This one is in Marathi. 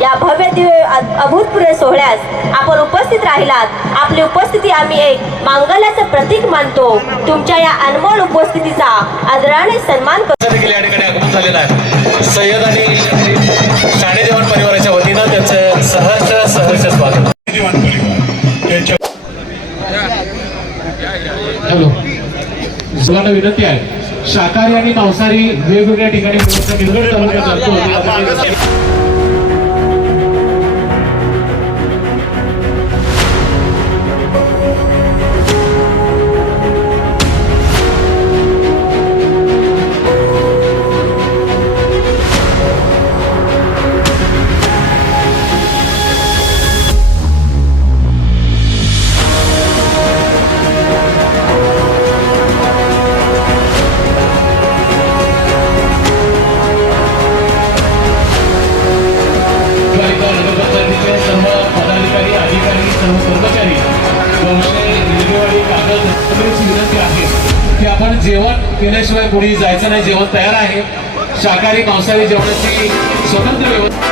या भव्य दिव्य अभूतपूर्व सोहळ्यास आपण उपस्थित राहिलात. आपली उपस्थिती आम्ही एक मांगल्याचं प्रतीक मानतो. तुमच्या या अनमोल उपस्थितीचा आदराने सन्मान करतो. देखील या ठिकाणी आगमन झालेलं आहे. सय्यद आणि देवाण परिवाराच्या वतीनं त्यांचं सहर्ष सहर्ष स्वागत. हॅलो. सर्वांना विनंती आहे. शाकाहारी आणि मांसाहारी वेगवेगळ्या ठिकाणी सर्व कर्मचारी वंशे रेल्वेवाडी कागद विनंती आहे की आपण जेवण केल्याशिवाय कुणी जायचं नाही जेवण तयार आहे. शाकाहारी मांसाहारी जेवणाची स्वतंत्र व्यवस्था